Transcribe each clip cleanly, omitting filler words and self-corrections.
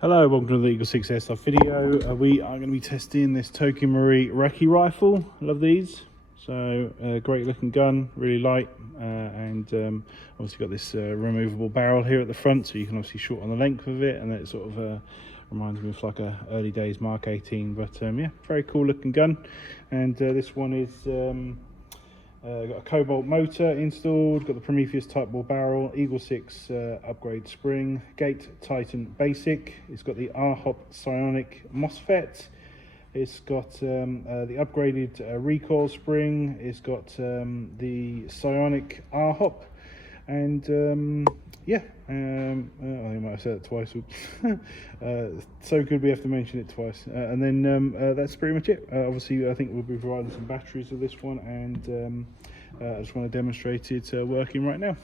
Hello, welcome to the EagleSix Airsoft video. We are going to be testing this M4 Recce rifle. I love these. So great looking gun, really light, and obviously got this removable barrel here at the front, so you can obviously shorten the length of it, and it sort of reminds me of like a early days Mark 18. But yeah, very cool looking gun. And this one is got a Cobalt Motor installed, got the Prometheus Tightbore barrel, EagleSix upgrade spring, gate Titan basic. It's got the R-Hop Psionic MOSFET. It's got the upgraded Recoil spring. It's got the Psionic R-Hop, and yeah, I might have said it twice. So good we have to mention it twice. And then that's pretty much it. Obviously, I think we'll be providing some batteries of this one, and I just want to demonstrate it working right now.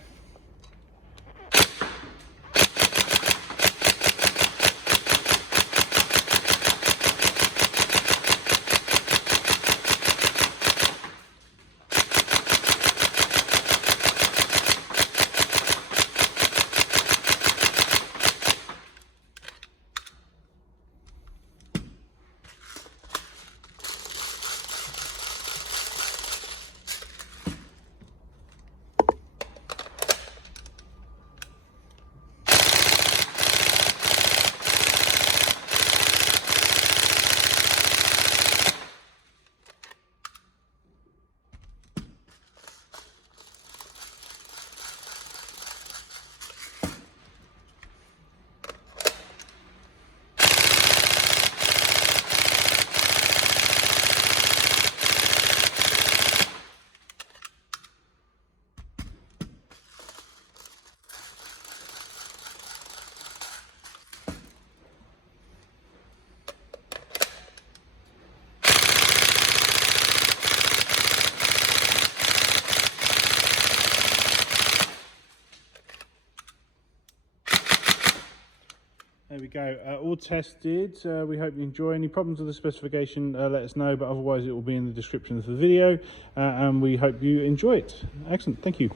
There we go, all tested. We hope you enjoy. Any problems with the specification, let us know, but otherwise it will be in the description of the video, and we hope you enjoy it. Excellent, thank you.